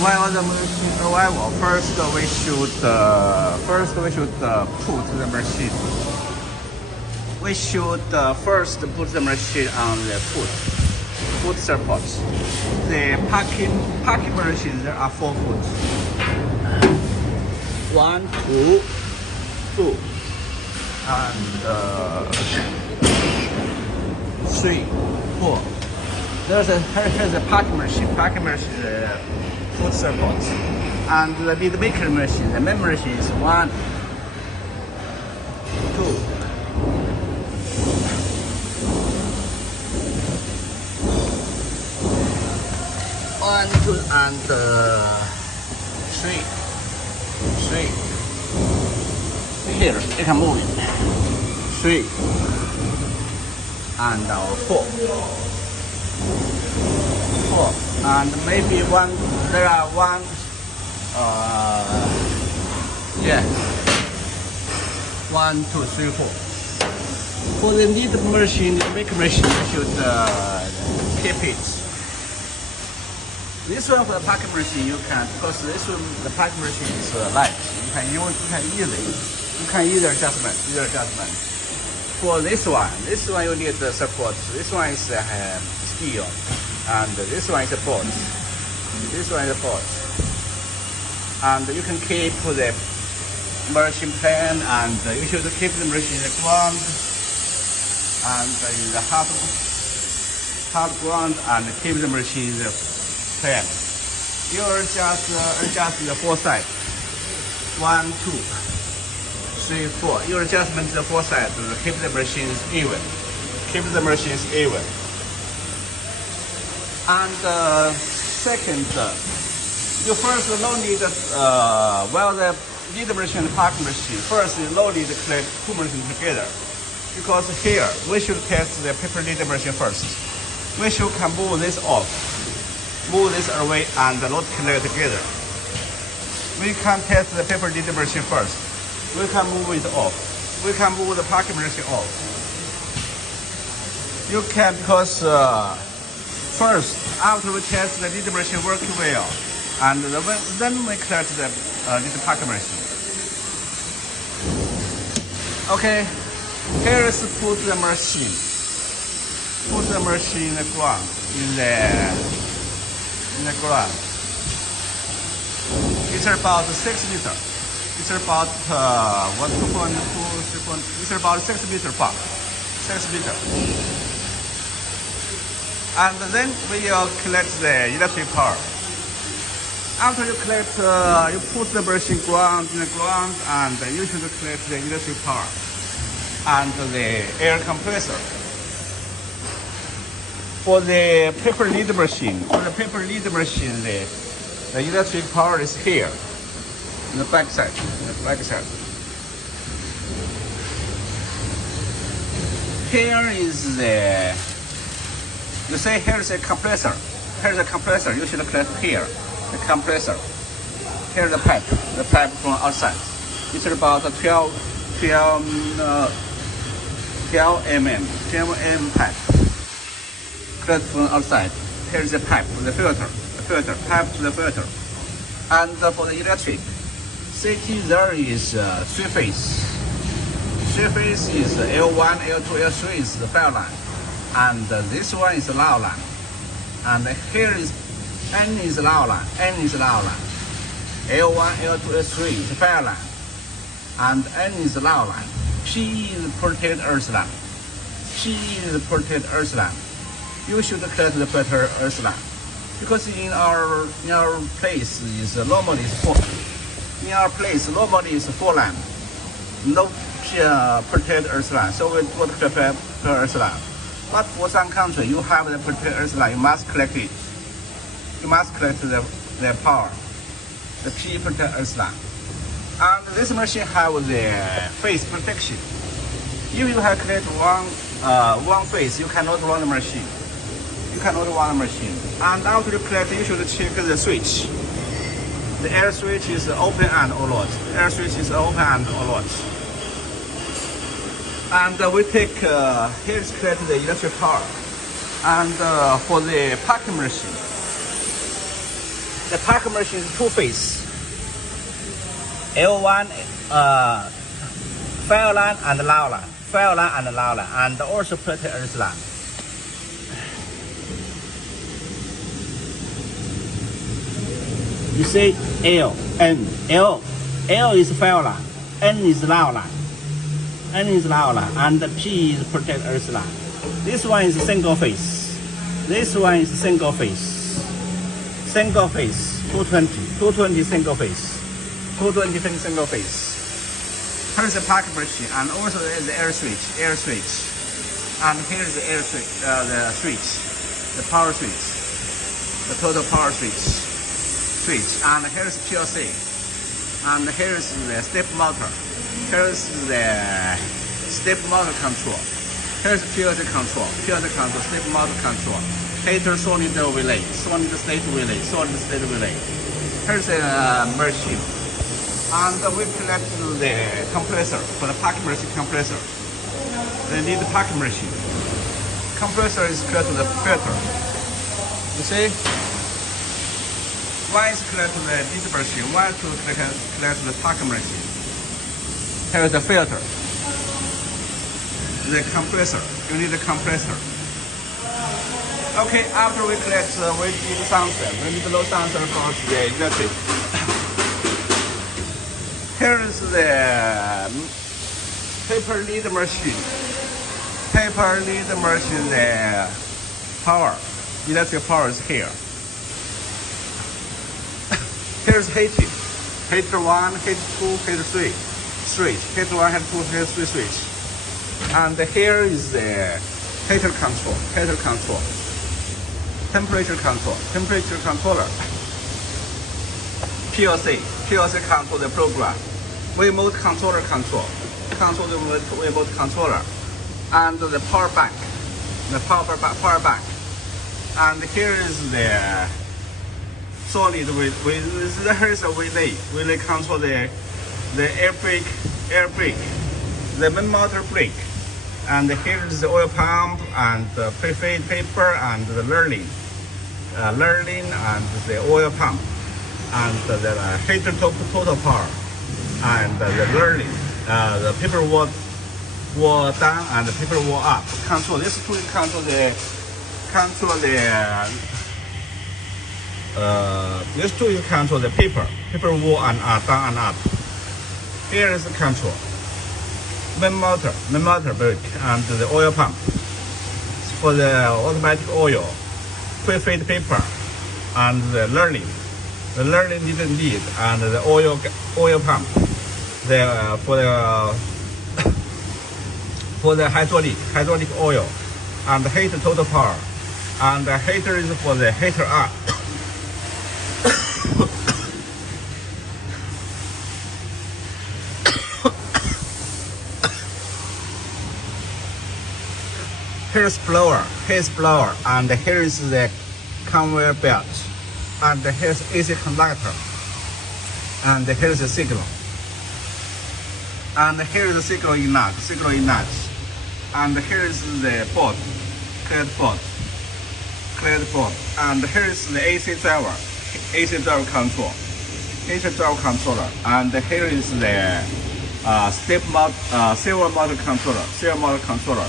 While the machine arrival, first we should put the machine. We should first put the machine on the foot support. The packing machine, there are 4 foot. 1, 2, 2, and 3, 4. Here's a packing machine. Packing machine, foot support, and the maker machine. The main machine is 1, 2, 1, 2, and 3. Here you can move it. 3 and 4. 4 and maybe 1. There are 1. Yeah. 1, 2, 3, 4. For the knead machine, the maker machine, you should keep it. This one for the packing machine, you can, because this one, the packing machine is light. You can either adjustment. For this one you need the support. This one is steel, and this one is a board. And you can keep the machine plan, and you should keep the machine in the ground, and in the hard ground, and keep the machine in the plan. You adjust the 4 sides. 1, 2, 3, 4. Your adjustment the 4 sides to keep the machines even. And second, you first no need while the knead machine and packing machine. First, you no need to collect 2 machines together, because here we should test the paper knead machine first. We should can move this off, move this away, and not connect together. We can test the paper knead machine first. We can move it off. We can move the packing machine off. You can, because first, after we test the knead machine working well, and then we collect the packing machine. Okay, here is put the machine. Put the machine in the ground. In the ground. It's about 6 meters. It's about 2.2, 3. It's about 6 meters far. 6 meters. And then we collect the electric power. After you collect, you put the machine in the ground, and you should collect the electric power and the air compressor. For the paper knead machine, the electric power is here, in the back side. Here is the, you say here is a compressor. Here's a compressor. You should collect here, the compressor. Here's the pipe from outside. It's about 12 mm pipe. Collect from outside. Here's the pipe, the filter, pipe to the filter. And for the electric, CT there is 3 phase. 3 phase is L1, L2, L3 is the fire line, and this one is the loud line. And here is N is loud line. L1, L2, L3 is the fire line, and N is the loud line. P is protected earth line. You should collect the better earth line, because in our place is normally 4. In our place normally is 4 line, no protected earth line. So we would prepare earth line. But for some country, you have the protected earth line. You must collect it. You must collect the power, the P protected earth line. And this machine have the phase protection. If you have collect one phase, you cannot run the machine. And after you collect, you should check the switch. The air switch is open and or not. And we take, here is collect the electric power. And for the packing machine, The pack machine is two-phase. L1, file line and loud line. File line and loud line. And also put earth line. You see L, N, L. L is file line. N is loud line. N is loud line. And P is protect earth line. This one is single phase. This one is single phase. Single phase, 220 single phase. 220 single phase. Here's the pack machine, and also there is the air switch. And here is the air switch, the switch, the power switch, the total power switch. And here is PLC. And here is the step motor. Here is the step motor control. Here is PLC control, step motor control. Heater solid relay, solid state relay. Here's the machine. And we connect the compressor for the pack machine compressor. They need the pack machine. Compressor is connected to the filter. You see? One is connected to the diesel machine, one to connect to the pack machine. Here is the filter. The compressor. You need the compressor. Okay, after we collect, we need sensor. We need low sensor for the electric. Here is the paper lead machine. The power. Electric power is here. Here's heating. Heater 1, heater 2, heater 3. Switch. Heater 1, heater 2, heater 3 switch. And here is the heater control. Temperature controller. PLC control the program. Remote controller control the remote controller. And the power bank. And here is the solid here is a relay control the air brake, the main motor brake. And here is the oil pump and the prepaid paper and the learning and the oil pump and the heater total power and the learning, the paper wall down and the paper wall up. Control this to control the this tool is control the paper wall and down and up. Here is the control. Main motor brake and the oil pump for the automatic oil, prepaid paper and the learning. The learning didn't need and the oil pump. For the hydraulic oil and the heater total power. And the heater is for the heater up. Here's blower, and here is the conveyor belt, and here's AC conductor, and here's the signal, and here is the signal inlet, and here is the board, cleared board, and here is the AC driver control, controller, and here is the serial motor controller.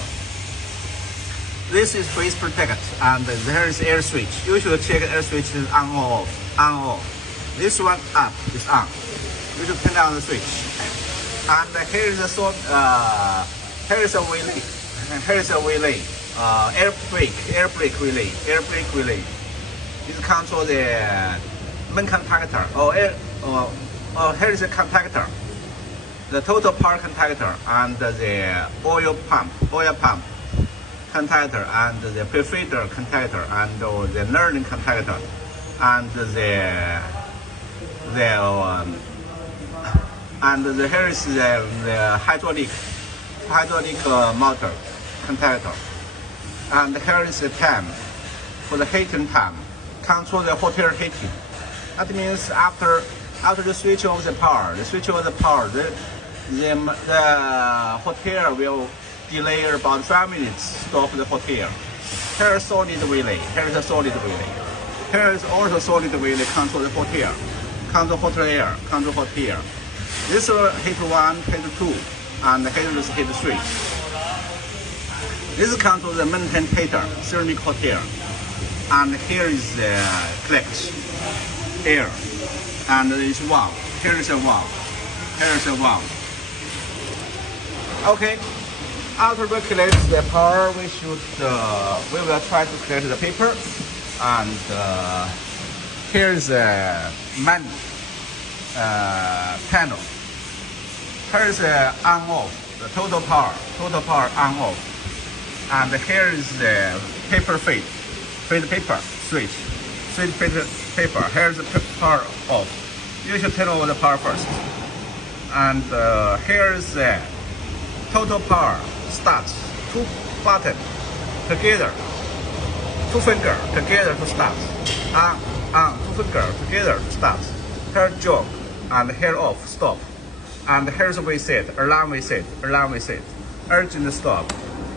This is phase protect, and there is air switch. You should check air switch is on or off. This one up is on. You should turn on the switch. And here is a relay. Air brake relay. This control the main contactor. Here is a contactor. The total power contactor and the oil pump contactor and the prefader contactor and the learning contactor and here is the hydraulic motor contactor, and here is the time for the heating time. Control the hot air heating. That means after the switch of the power, the hot air will delay about 5 minutes. Stop the hot air. Here is a solid relay. Here is also solid way they control the hot air, control hot air, control hot air. This is heat 1, heat 2, and here is heat 3. This controls the maintain heater, ceramic hot air. And here is the collect air. And there is valve. Here is a valve. Here is a valve. Okay. After we collect the power, we will try to collect the paper. And here is the main panel. Here is the on off, the total power on off. And here is the paper feed paper switch paper. Here's the power off. You should turn over the power first. And here is the total power start. 2 buttons together, 2 fingers together to start. On 2 fingers together to start. Here jog and here off stop. And here's the reset, alarm reset, urgent stop.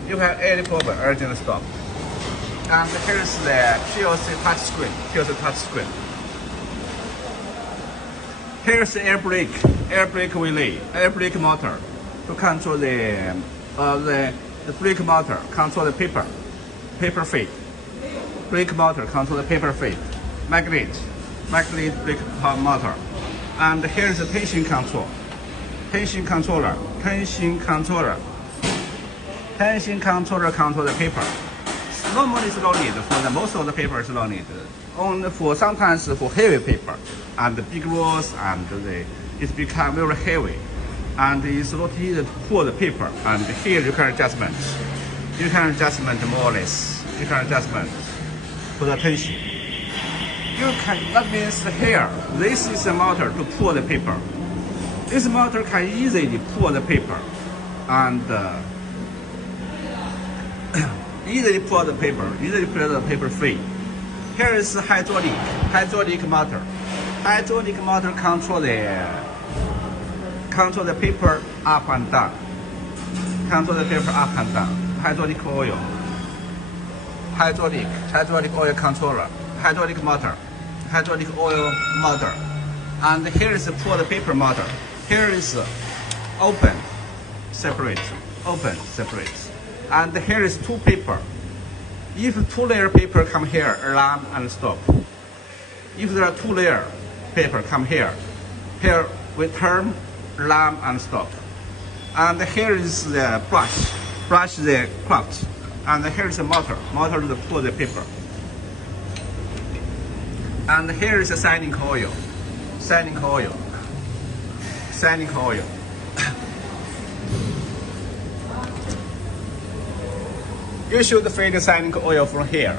You have any problem, urgent stop. And here's the PLC touch screen. Here's the air brake relay, air brake motor to control the brake motor, control the paper feed. Brake motor control the paper feed. Magnet brake motor. And here's the tension controller. Tension controller control the paper. Normally it's no need for the most of the paper is no need. Only for sometimes for heavy paper and the big rolls and it's become very heavy and it's not easy to pull the paper. And here you can adjustment. You can adjustment more or less. You can adjustment for the tension. That means here this is a motor to pull the paper. This motor can easily pull the paper and easily pull the paper free. Here is hydraulic motor. Hydraulic motor control the paper up and down. Hydraulic oil. Hydraulic oil controller. Hydraulic oil motor. And here is pour the paper motor. Here is open, separate. And here is 2 paper. If 2 layer paper come here, alarm and stop. If there are 2 layer paper come here we turn, alarm and stop. And here is the brush the cloth. And here is the motor to pull the paper. And here is the sanding coil. You should feed the sanding oil from here.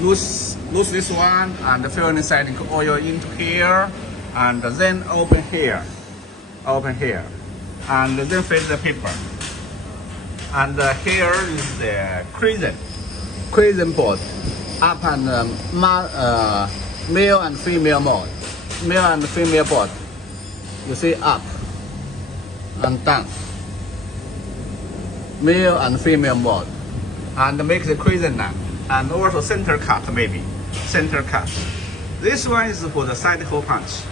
Loose this one and fill the sanding oil into here, and then open here, and then feed the paper. And here is the crescent board, up and male and female board. You see up and down. Male and female board, and make the crescent line, and also center cut maybe. This one is for the side hole punch.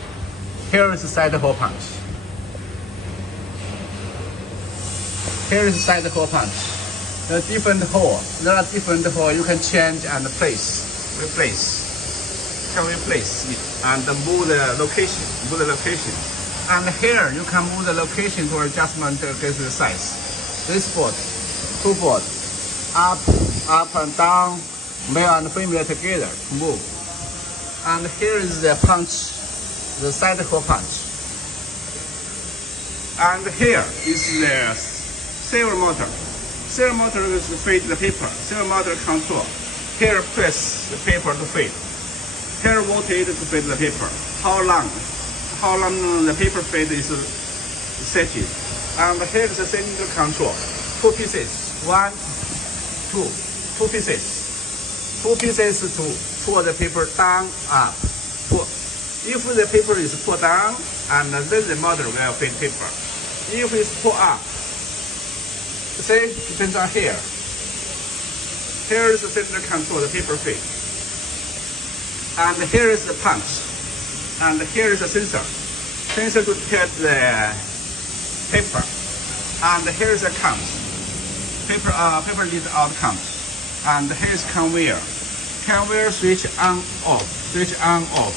Here is the side hole punch. There are different hole. There are different hole you can change and replace it and move the location. And here you can move the location to adjustment against the size. This board, 2 boards, up and down, male and female together to move. And here is the punch, the side hole punch. And here is the servo motor. Servo motor is to feed the paper. Servo motor control. Here press the paper to feed. Here voltage to feed the paper. How long the paper feed is set. And here is the cylinder control. 2 pieces. 1, 2. 2 pieces. 2 pieces to pour the paper down, up. If the paper is poured down, and then the motor will feed paper. If it's poured up, say depends on here. Here is the cylinder control the paper feed. And here is the punch. And here is the sensor. Sensor to detect the paper. And here is the count. Paper lead out count. And here is conveyor. Conveyor switch on off. Switch on off.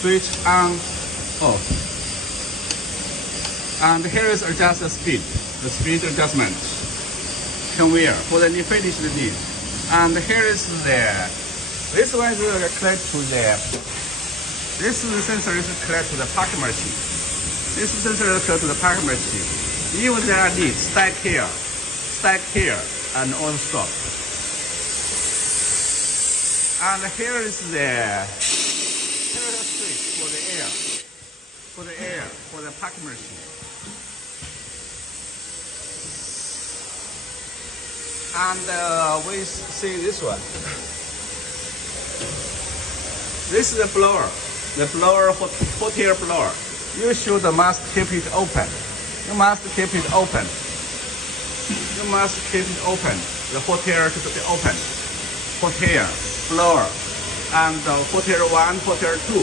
Switch on off. And here is adjust the speed. The speed adjustment. Conveyor for the finished lead. And here is this one is connected to this sensor is connected to the packing machine. This sensor is connected to the packing machine. Even there are leads, stack here, and on stop. And here is the switch for the packing machine. And we see this one. This is the blower. The blower, hot air blower. You should must keep it open. You must keep it open. You must keep it open. The hot air should be open. Hot air blower. And hot air 1, hot air 2.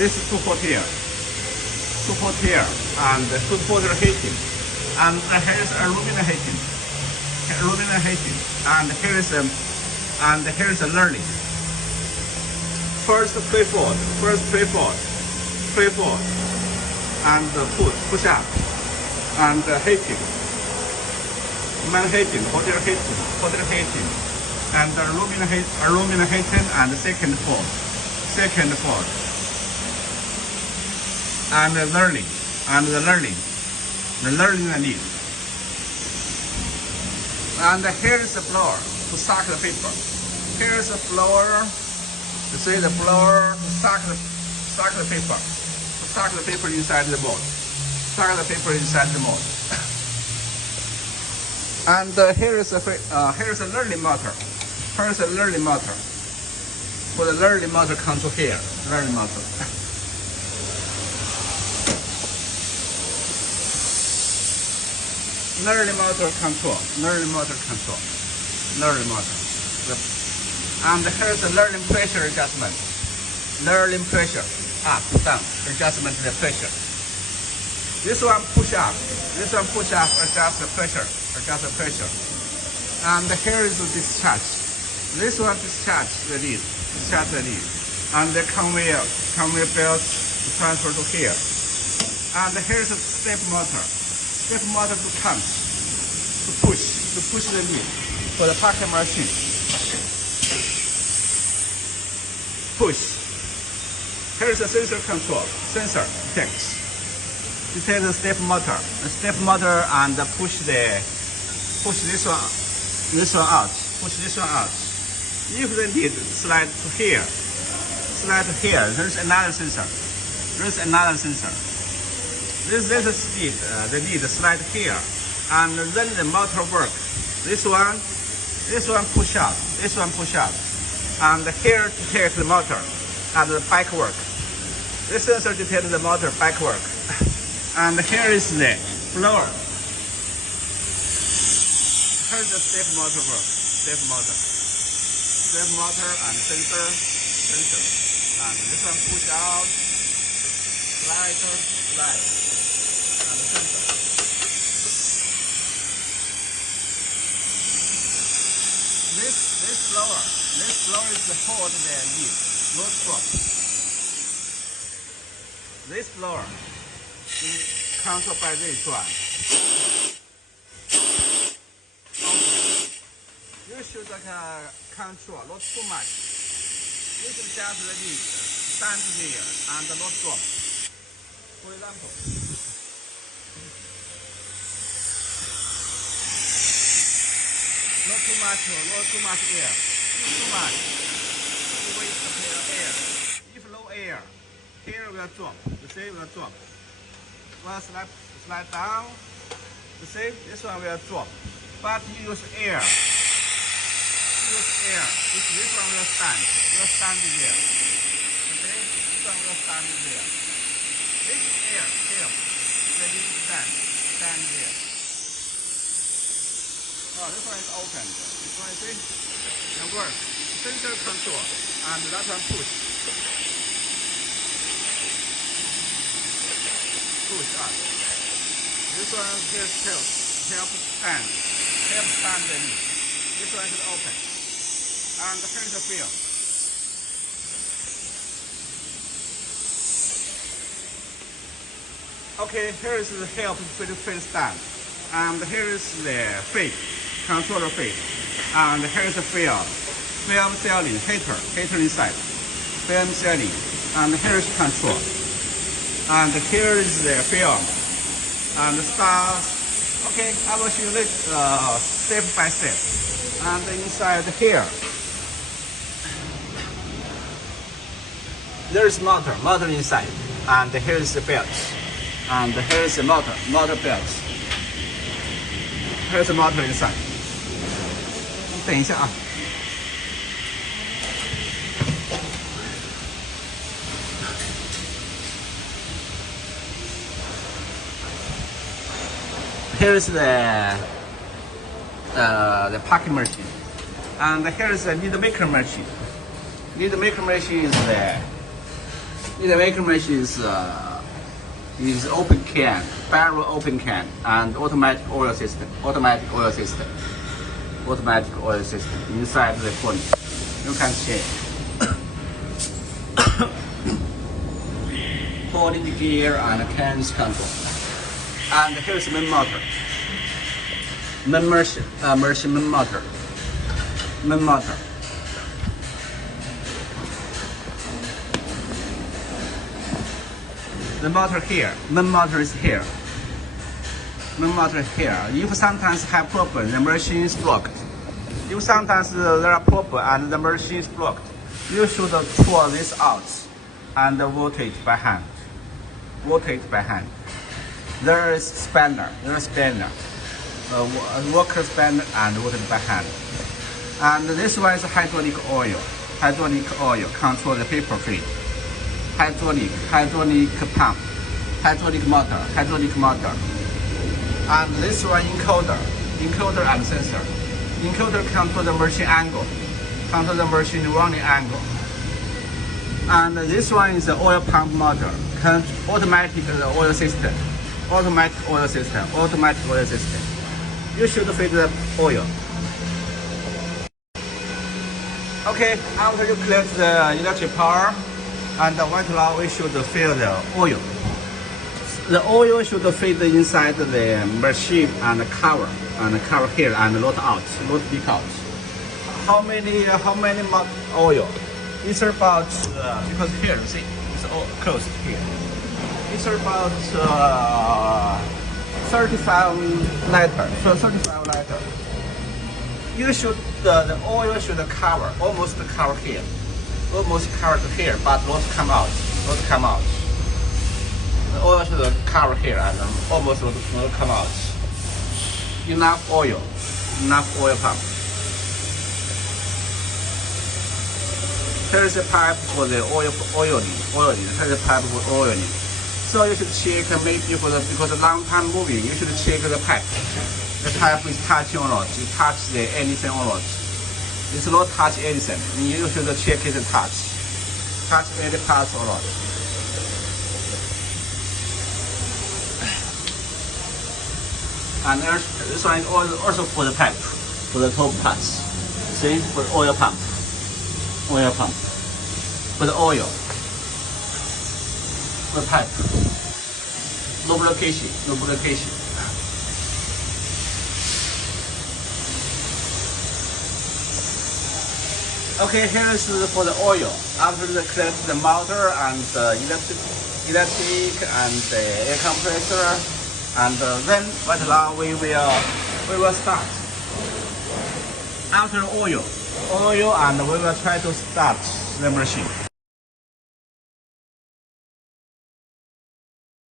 This is 2 hot air. 2 hot air. And 2 hot air heating. And here is aluminum heating. Aluminum heating. And here is a learning. First pre-fold, and push up, and heating, main heating, hot air heating, and aluminum heating, and second fold, and the learning need. And here is the blower to suck the paper. Here is the blower. You see the blower to suck the paper inside the mold. And here is a learning motor. For the learning motor control here. Learning motor. And here's the learning pressure adjustment. Learning pressure, up, down, adjustment to the pressure. This one push up, adjust the pressure. And here is the discharge. This one discharge the lead. And the conveyor belt transfer to here. And here's the step motor to count, to push the lead for the packing machine. Push. Here's the sensor control. Sensor detects the step motor, and push this one out. If the lead slide to here, there's another sensor. This is the speed. The lead slide here, and then the motor work. This one push out. And here detect the motor and the back work. This sensor detects the motor back work. And here is the blower. Here's the step motor work. Step motor and sensor. And this one push out, slide, and sensor. This blower is to hold the lead, not drop. This blower is controlled by this one. Okay. You should control, not too much. You should just the lead, stand there and not drop. For example, not too much air. Too much. You waste the air. If low air, here will drop. The same will drop. One slide down. The same. This one will drop. But you use air. This one will stand. Will stand there. Okay. This one will stand there. This is air. Here. Then you stand there. Oh, this one is open. This one is can work. Sensor control, and that one push. push up. This one is help stand the knee. This one is open. And here's the feel. Okay, here is the help fit stand. And here is the feet, controller feet. And here is the film ceiling, heater inside. Film ceiling. And here is control. And here is the film. And the stars. Okay, I will show you step by step. And inside here, there is motor inside. And here is the belt. And here is the motor belt. Here's the motor inside. 等一下啊。Here is the packing machine, and here is the needle maker machine. Needle maker machine is open can, barrel open can, and automatic oil system. Inside the corner. You can see. Holding the gear and cans control. And here's the main motor. Main motor. The motor here. Main motor is here. If sometimes have problem, the machine is blocked. If sometimes there are problem and the machine is blocked, you should pull this out and rotate by hand. There is spanner. Worker spanner and rotate by hand. And this one is hydraulic oil. Control the paper feed. Hydraulic pump. Hydraulic motor. And this one encoder and sensor. Encoder control the machine angle, control the machine running angle. And this one is the oil pump motor, automatic oil system. You should feed the oil. Okay, after you collect the electric power and the white log, we should fill the oil. The oil should fit inside the machine and cover here and lot leak out. How many oil? It's about because here see it's all closed here. It's about 35 liter. You should the oil should almost cover here, but not come out. The oil should cover here and almost will come out. Enough oil pump. Here is a pipe for the oiling. Here is a pipe for oiling. So you should check maybe because a long time moving, you should check the pipe. The pipe is touching or not. It touch anything or not. It's not touch anything. You should check it touch any parts or not. And this one is also for the pipe, for the top parts. See, for the oil pump, for the oil, for the pipe, lubrication. Okay, here is for the oil. After the collect the motor and the electric and the air compressor. And then right now we will start. After oil and we will try to start the machine.